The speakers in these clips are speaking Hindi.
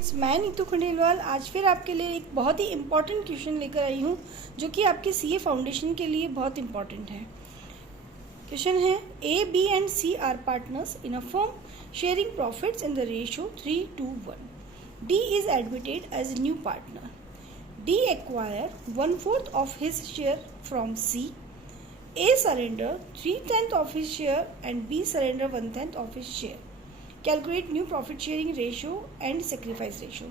फ्रेंड्स, मैं नीतू खंडेलवाल आज फिर आपके लिए एक बहुत ही इम्पॉर्टेंट क्वेश्चन लेकर आई हूँ जो कि आपके सीए फाउंडेशन के लिए बहुत इम्पॉर्टेंट है। क्वेश्चन है, A B and C are partners in a firm sharing profits in the ratio 3:1. D is admitted as new partner. D acquire 1/4 of his share from C. A surrender 3/10 of his share and B surrender 1/10 of his share. Calculate new profit sharing ratio and sacrifice ratio.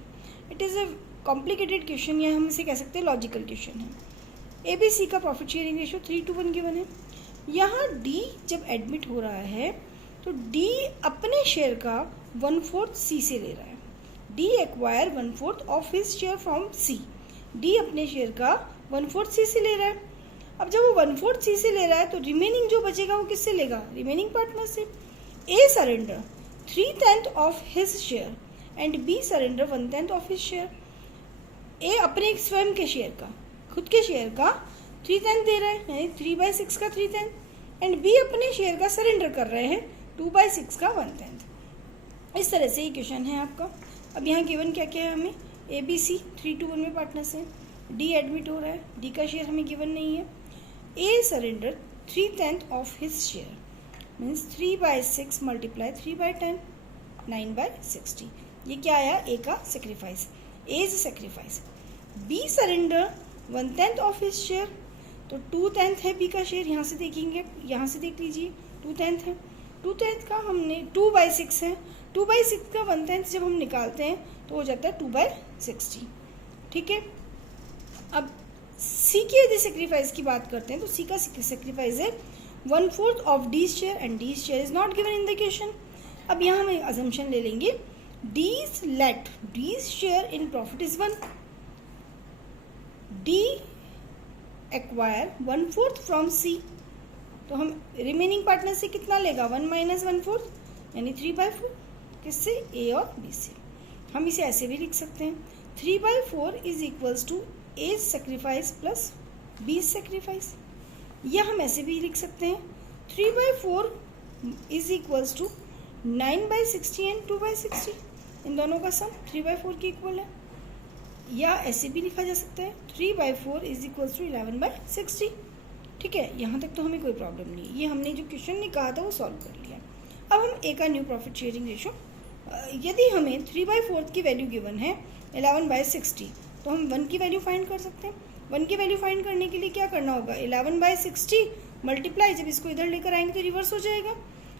It is a complicated question या हम इसे कह सकते हैं लॉजिकल क्वेश्चन है। ABC का प्रॉफिट शेयरिंग रेशियो 3:1 गिवन है। यहाँ D जब एडमिट हो रहा है तो D अपने शेयर का 1/4 C से ले रहा है। D acquire 1/4 of his share from C. D अपने शेयर का 1/4 C से ले रहा है। अब जब वो 1/4 C से ले रहा है तो रिमेनिंग जो बचेगा वो किससे लेगा? रिमेनिंग पार्टनर से। A surrender 3/10 of his share and B surrender 1/10 of his share. A अपने स्वयं के शेयर का, खुद के शेयर का 3/10 दे रहा है, यानी 3/6 का 3/10, एंड B अपने शेयर का सरेंडर कर रहे हैं 2/6 का 1/10। इस तरह से ये क्वेश्चन है आपका। अब यहाँ गिवन क्या क्या है हमें? ABC 3:1 में पार्टनर्स हैं, D एडमिट हो रहा है, D का शेयर हमें गिवन नहीं है। A surrender 3/10 of his share means 3/6 multiply 3/10 9/60. ये क्या आया? ए का sacrifice, as sacrifice. B surrender 1/10 of his share, तो 2/10 है बी का शेयर। यहाँ से देखेंगे, यहाँ से देख लीजिए 2/10 है। 2/10 का हमने 2/6 है, 2/6 का 1/10 जब हम निकालते हैं तो हो जाता है 2/60। ठीक है। अब सी की यदि सेक्रीफाइस की बात करते हैं तो सी का सेक्रीफाइस है 1/4 of D's share and D's share is not given in the question. अब यहाँ हम assumption ले लेंगे D's share in profit is 1. D acquire 1/4 from C. तो हम रिमेनिंग पार्टनर से कितना लेगा? 1 - 1/4 यानी 3/4। किससे? A और B से। हम इसे ऐसे भी लिख सकते हैं 3/4 is equals to A's sacrifice प्लस B's sacrifice। या हम ऐसे भी लिख सकते हैं 3/4 इज इक्वल्स टू 9/60 एंड 2/60। इन दोनों का सम 3/4 के इक्वल है। या ऐसे भी लिखा जा सकता है 3/4 इज इक्वल्स टू 11/60। ठीक है, यहाँ तक तो हमें कोई प्रॉब्लम नहीं है। ये हमने जो क्वेश्चन ने कहा था वो सॉल्व कर लिया। अब हम ए का न्यू प्रॉफिट शेयरिंग रेशो, यदि हमें 3/4 की वैल्यू गिवन है 11/60 तो हम 1 की वैल्यू फाइंड कर सकते हैं। 1 की वैल्यू फाइंड करने के लिए क्या करना होगा? 11/60 मल्टीप्लाई, जब इसको इधर लेकर आएंगे तो रिवर्स हो जाएगा,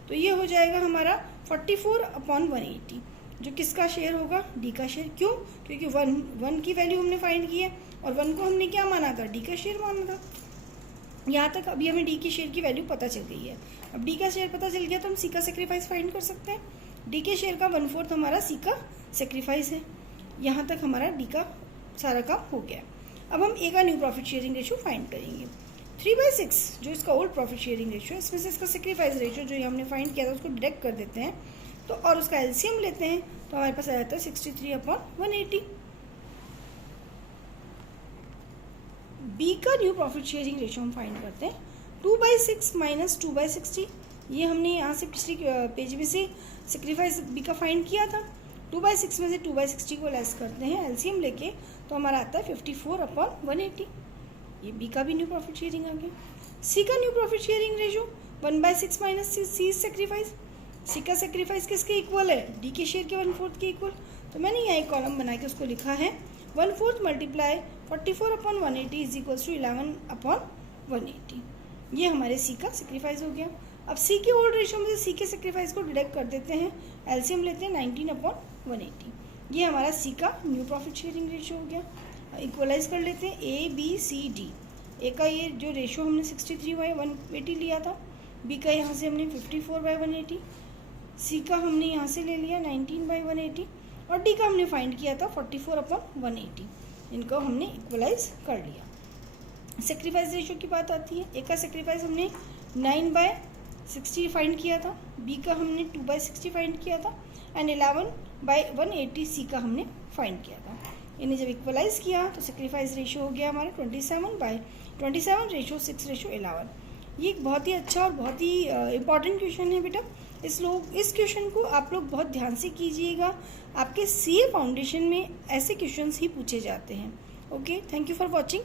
तो ये हो जाएगा हमारा 44/180, जो किसका शेयर होगा? डी का शेयर। क्यों? क्योंकि 1 की वैल्यू हमने फाइंड की है और 1 को हमने क्या माना था? डी का शेयर माना था। यहाँ तक अभी हमें डी के शेयर की वैल्यू पता चल गई है। अब डी का शेयर पता चल गया तो हम सी का सेक्रीफाइस फाइंड कर सकते हैं। डी के शेयर का 1/4 हमारा सी का सेक्रीफाइस है। यहाँ तक हमारा डी का सारा काम हो गया। अब हम ए का new profit sharing ratio find करेंगे। 3/6 जो इसका ओल्ड प्रॉफिट शेयरिंग रेशियो है, इसमें से इसका सेक्रीफाइस रेशियो जो हमने फाइंड किया था उसको डिडक्ट कर देते हैं तो, और उसका एलसीएम लेते हैं तो हमारे पास आ जाता है 63/180। बी का न्यू प्रॉफिट शेयरिंग रेशियो हम फाइंड करते हैं 2/6 - 2/60। ये हमने यहाँ से पिछली पेज में से सेक्रीफाइस बी का फाइंड किया था। 2/6 में से 2/60 को लेस करते हैं एलसीएम लेके तो हमारा आता है 54/180। ये बी का भी न्यू प्रॉफिट शेयरिंग आ गया। सी का न्यू प्रॉफिट शेयरिंग रेशियो 1/6 - सी सेक्रीफाइस। सी का सेक्रीफाइस किसके इक्वल है? डी के शेयर के 1/4 के इक्वल। तो मैंने यहाँ एक कॉलम बना के उसको लिखा है 1/4 मल्टीप्लाई 44/180 इज इक्वल्स टू 11/180। ये हमारे सी का सेक्रीफाइस हो गया। अब सी के ओल्ड रेशियो में से सी के सेक्रीफाइस को डिडक्ट कर देते हैं, एलसीएम लेते हैं 19/180। ये हमारा सी का न्यू प्रॉफिट शेयरिंग रेशियो हो गया। इक्वलाइज कर लेते हैं ए बी सी डी। ए का ये जो रेशियो हमने 63/180 लिया था, बी का यहाँ से हमने 54/180, सी का हमने यहाँ से ले लिया 19/180 और डी का हमने फाइंड किया था 44/180। इनको हमने इक्वलाइज कर लिया। सेक्रीफाइस रेशियो की बात आती है। ए का सेक्रीफाइस हमने 9/60 फाइंड किया था, बी का हमने 2/60 फाइंड किया था एंड 11/180 सी का हमने फाइंड किया था। इन्हें जब इक्वलाइज किया तो सेक्रीफाइस रेशियो हो गया हमारा 27/27 रेशियो 6:11। ये एक बहुत ही अच्छा और बहुत ही इंपॉर्टेंट क्वेश्चन है बेटा। इस क्वेश्चन को आप लोग बहुत ध्यान से कीजिएगा, आपके सीए फाउंडेशन में ऐसे क्वेश्चंस ही पूछे जाते हैं। Okay, thank you for watching.